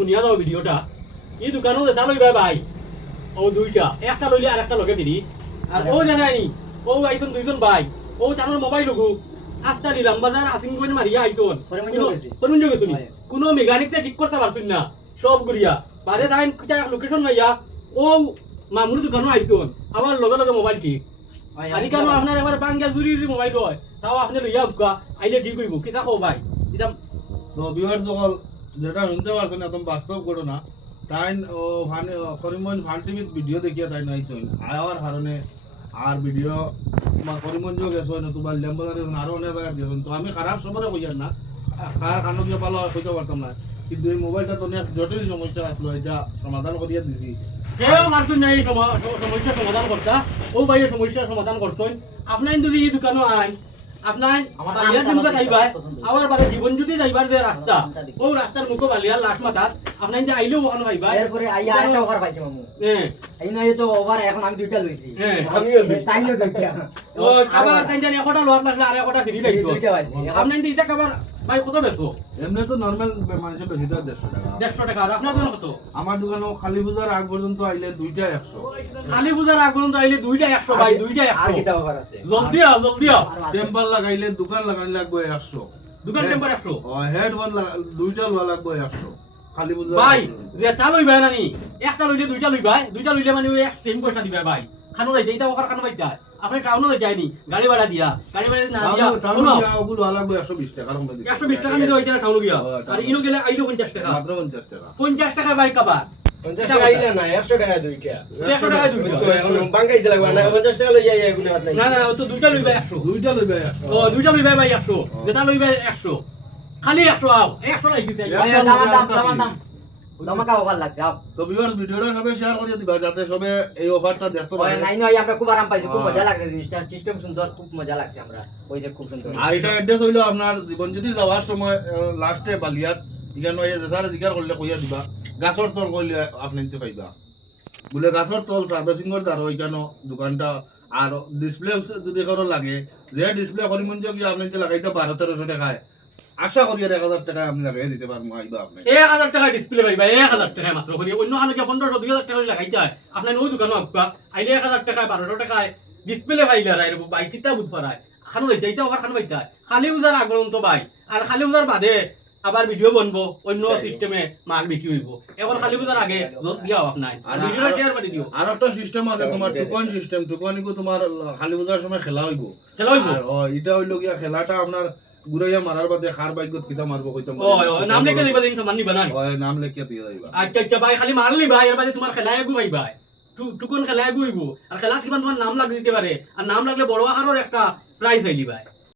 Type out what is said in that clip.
শুনিয়া দাও ভিডিওটা এই দোকানও যেটা লইবা ভাই ও দুইটা একটা লইলে আর একটা লগে ফিরি আর ও জায়গায় নি ও আইছন দুইজন ভাই ও জানার মোবাইল লগু আস্তা নিলাম বাজার আসিং করে মারিয়া আইছন কোন গেছো নি কোনো মেকানিকসে ঠিক করতে পারছুন না সব গুলিয়া বাজে দাইন কিটা লোকেশন মাইয়া ও মামুর দোকানও আইছন আমার লগে লগে মোবাইল ঠিক আনি কেন আপনার একবার বাঙ্গা জুরি জুরি মোবাইল হয় তাও আপনি লইয়া উকা আইলে ঠিক হইব কিতা কও ভাই এটা তো ভিউয়ার সকল যেটা শুনতে পারছেন একদম বাস্তব ঘটনা তাই ও করিমগঞ্জ ভান টিভিত ভিডিও দেখিয়া তাই নাইছেন আয়ার কারণে আর ভিডিও তোমার করিমগঞ্জ গেছো নতুবা লেম্বাজারে আরো অনেক জায়গা দিয়েছেন তো আমি খারাপ সবরে কইয়ার না কার কানো গিয়ে ভালো কইতে পারতাম না কিন্তু এই মোবাইলটা তো অনেক জটিল সমস্যা আসলো এটা সমাধান করিয়া দিছি কেউ পারছুন না এই সমস্যার সমাধান করতা ও ভাইয়ের সমস্যার সমাধান করছেন আপনার যদি এই দোকানও আইন আপনার বালিয়ার দিনকে যাইবা আমার বাদে জীবন যদি যাইবার যে রাস্তা ও রাস্তার মুখে বালিয়ার লাশ মাথার আপনার যে আইলেও ওখানে পাইবা এরপরে আইয়া আরেকটা অফার পাইছে মামু হ্যাঁ এই নয় তো ওভার এখন আমি দুইটা লইছি হ্যাঁ আমিও তাইও দুইটা ও খাবার তাই জানি একটা লোয়ার লাগলে আর একটা ফ্রি পাইছো দুইটা পাইছি আপনার যে এটা খাবার ভাই কত বেচো এমনি তো নর্মাল মানুষের বেশি তো 150 টাকা 150 টাকা আর আপনার দোকান কত আমার দোকানে কালী পূজার আগ পর্যন্ত আইলে দুইটা 100 কালী পূজার আগ পর্যন্ত আইলে দুইটা 100 ভাই দুইটা আর 100 কিটা অফার আছে জলদি আও জলদি আও টেম্পার লাগাইলে দোকান লাগাইলে লাগবে 100 দোকান টেম্পার 100 ও হেডফোন দুইটা লওয়া লাগবে 100 খালি পূজা ভাই যেটা লইবা নানি একটা লইলে দুইটা লইবা দুইটা লইলে মানে ওই সেম পয়সা দিবা ভাই খানো যাইতে এটা ওখানে খানো পাইতা আপনি টাউনও যায়নি গাড়ি ভাড়া দিয়া গাড়ি ভাড়া না দিয়া টাউন শুনো দিয়া ওগুলো লওয়া লাগবে 120 টাকার মধ্যে 120 টাকা নিতে হইতা টাউন গিয়া আর ইনো গেলে আইলো 50 টাকা মাত্র 50 টাকা 50 টাকা ভাই কাবার 50 টাকা আইলে না 100 টাকা দুইটা 100 টাকা দুইটা তো এখন বাঙ্গাই দিতে লাগবে না 50 টাকা লই যাই এগুলো হাত নাই না না ও তো দুইটা লইবা 100 দুইটা লইবে 100 ও দুইটা লইবা ভাই 100 যেটা লইবা 100 খালি 100 আও 100 লাই দিছে দাম দমাকা অফার লাগছে আপ তো ভিউয়ার্স ভিডিওটা সবাই শেয়ার করে দিবা যাতে সবে এই অফারটা দেখতে পারে নাই নয় আমরা খুব আরাম পাইছি খুব মজা লাগছে জিনিসটা সিস্টেম সুন্দর খুব মজা লাগছে আমরা ওই যে খুব সুন্দর আর এটা অ্যাড্রেস হইলো আপনার জীবন যদি যাওয়ার সময় লাস্টে বালিয়াত ইগানো এই যেসারে জিকার করলে কইয়া দিবা গাছর তল কইলে আপনি নিতে পাইবা বলে গাছর তল সার্ভিসিং করতে আর ওইখানে দোকানটা আর ডিসপ্লে যদি কারো লাগে যে ডিসপ্লে করিমগঞ্জ গিয়ে আপনি যে লাগাইতে 1200-1300 টাকায় আশা করি আর 1000 টাকা আমি লাগাই দিতে পারবো আইবা আপনি 1000 টাকা ডিসপ্লে ভাই 1000 টাকা মাত্র করি অন্য হানকে 1500 2000 টাকা লাগাইতে হয় আপনার ওই দোকানে আপকা আইলে 1000 টাকা 1200 টাকায় ডিসপ্লে ভাইলা রাই ভাই কিতা বুঝ পারায় খানো যাইতে আবার খানো পাইতা খালি উজার আগরণ তো ভাই আর খালি উজার বাদে আবার ভিডিও বনবো অন্য সিস্টেমে মাল বিক্রি হইব এখন খালি উজার আগে লোক দিয়াও আপনার আর ভিডিওটা শেয়ার করে দিও আর একটা সিস্টেম আছে তোমার টুকন সিস্টেম টুকনিকো তোমার খালি বুঝার সময় খেলা হইব খেলা হইব ও এটা হইলো গিয়া খেলাটা আপনার গুরাইয়া মারার বাদে খার বাইকত কিতা মারবো কইতাম ও নাম লিখে দিবা দিন সামান্য বানান ওই নাম লিখিয়া দিয়ে যাইবা আচ্ছা আচ্ছা ভাই খালি মারলি ভাই এর বাদে তোমার খেলায় গু ভাই ভাই টুকুন খেলায় গুইব আর খেলা কিমান তোমার নাম লাগ দিতে পারে আর নাম লাগলে বড় আকারের একটা প্রাইজ হইলি ভাই